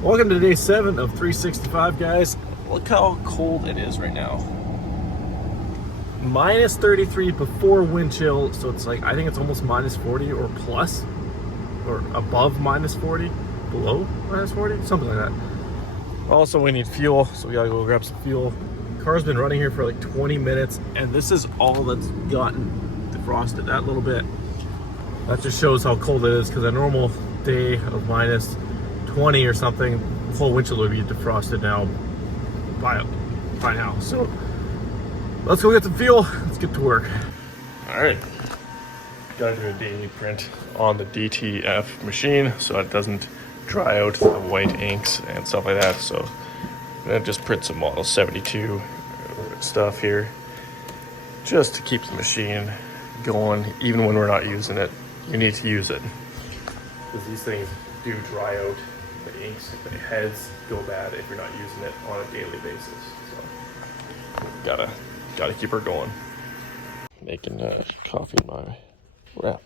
Welcome to day 7 of 365, guys. Look how cold it is right now. Minus 33 before wind chill, so it's like, I think it's almost minus 40 or plus, or above minus 40, below minus 40, something like that. Also, we need fuel, so we gotta go grab some fuel. Car's been running here for like 20 minutes, and this is all that's gotten defrosted, that little bit. That just shows how cold it is, because a normal day of minus 20 or something, the whole windshield would be defrosted now by now. So let's go get some fuel. Let's get to work. All right, gotta do a daily print on the DTF machine so it doesn't dry out the white inks and stuff like that. So I'm gonna just print some model 72 stuff here just to keep the machine going. Even when we're not using it, you need to use it because these things do dry out. The inks, the heads go bad if you're not using it on a daily basis. So gotta keep her going. Making coffee in my wrap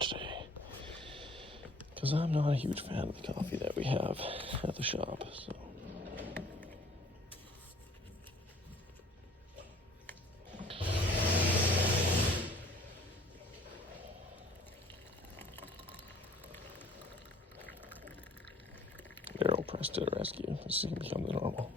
today because I'm not a huge fan of the coffee that we have at the shop. So. Daryl pressed to the rescue. This is gonna become the normal.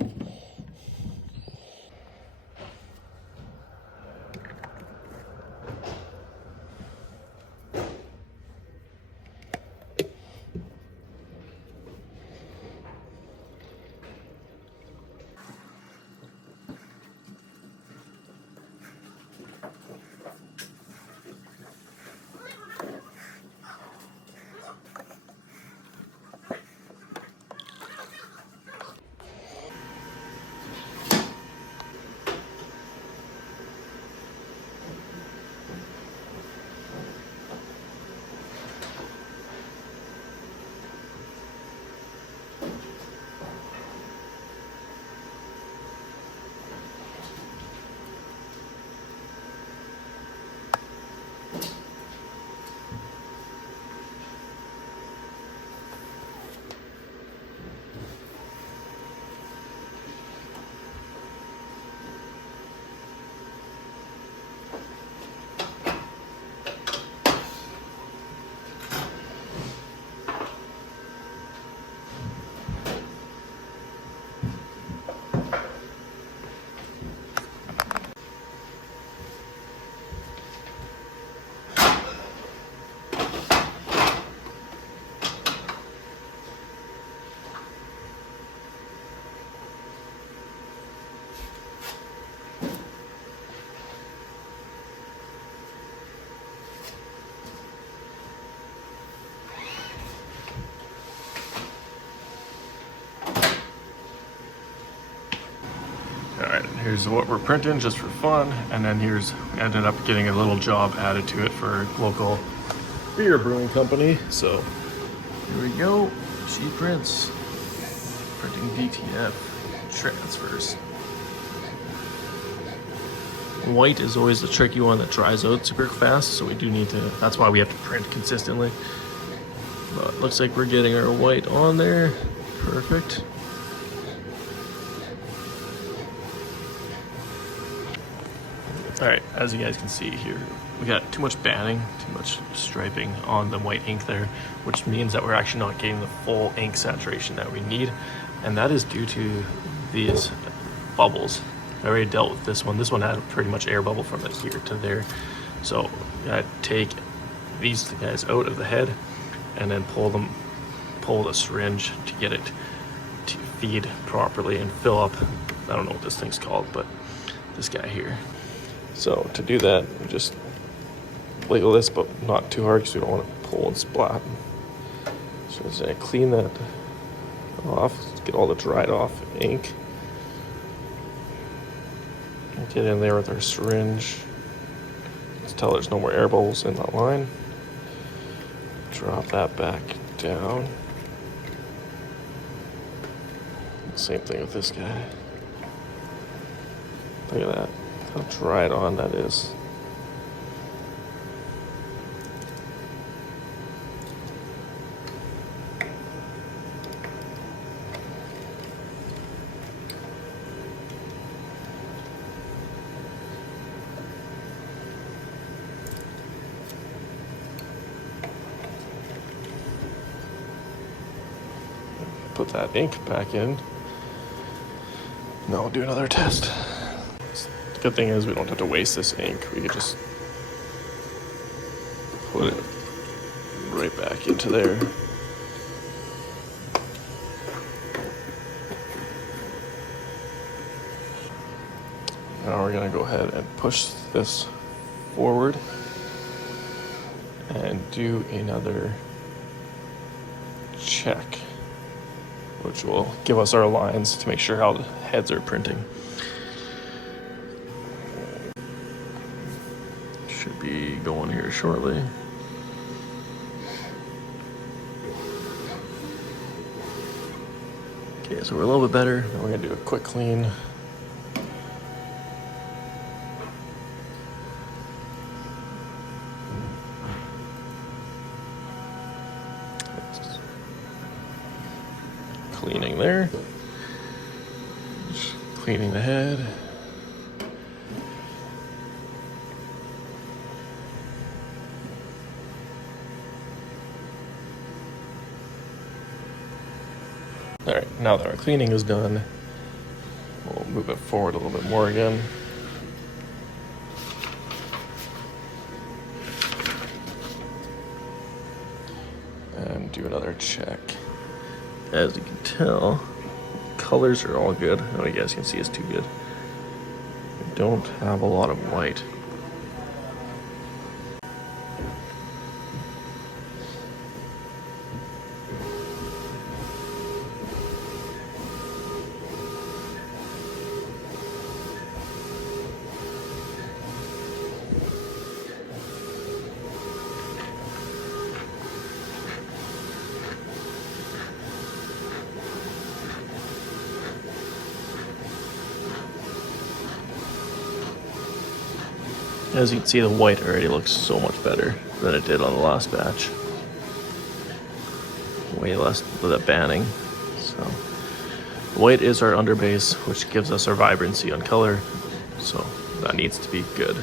Alright, here's what we're printing just for fun, and then ended up getting a little job added to it for a local beer brewing company. So here we go, she prints, printing DTF transfers. White is always the tricky one that dries out super fast, so we do need to, that's why we have to print consistently. But looks like we're getting our white on there, perfect. Alright, as you guys can see here, we got too much banding, too much striping on the white ink there, which means that we're actually not getting the full ink saturation that we need, and that is due to these bubbles. I already dealt with this one. This one had pretty much air bubble from here to there. So you gotta take these guys out of the head and then pull the syringe to get it to feed properly and fill up, I don't know what this thing's called, but this guy here. So to do that, we just wiggle this, but not too hard because we don't want to pull and splat. So just clean that off, get all the dried off ink. And get in there with our syringe. Let's tell there's no more air bubbles in that line. Drop that back down. Same thing with this guy. Look at that. How dried on that is. put that ink back in. Now we'll do another test. The good thing is we don't have to waste this ink. We could just put it right back into there. Now we're gonna go ahead and push this forward and do another check, which will give us our lines to make sure how the heads are printing. Should be going here shortly. Okay, so we're a little bit better. Now we're gonna do a quick clean. Cleaning there. Just cleaning the head. All right, now that our cleaning is done, we'll move it forward a little bit more again. And do another check. As you can tell, colors are all good. I don't know if you guys can see it's too good. We don't have a lot of white. As you can see, the white already looks so much better than it did on the last batch. Way less with the banning. So, white is our underbase, which gives us our vibrancy on color. So that needs to be good.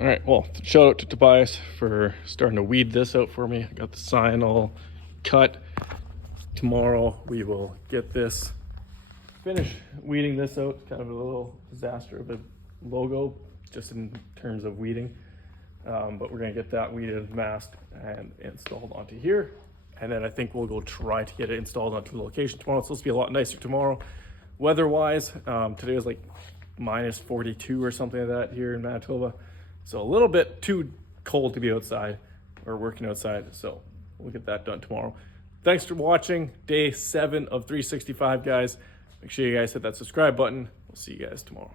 All right, well, shout out to Tobias for starting to weed this out for me. I got the sign all cut. Tomorrow we will get this, finish weeding this out. It's kind of a little disaster of a logo, just in terms of weeding. But we're gonna get that weeded, masked, and installed onto here. And then I think we'll go try to get it installed onto the location tomorrow. It's supposed to be a lot nicer tomorrow, weather-wise. Today was like minus 42 or something like that here in Manitoba. So a little bit too cold to be outside or working outside. So we'll get that done tomorrow. Thanks for watching day 7 of 365, guys. Make sure you guys hit that subscribe button. We'll see you guys tomorrow.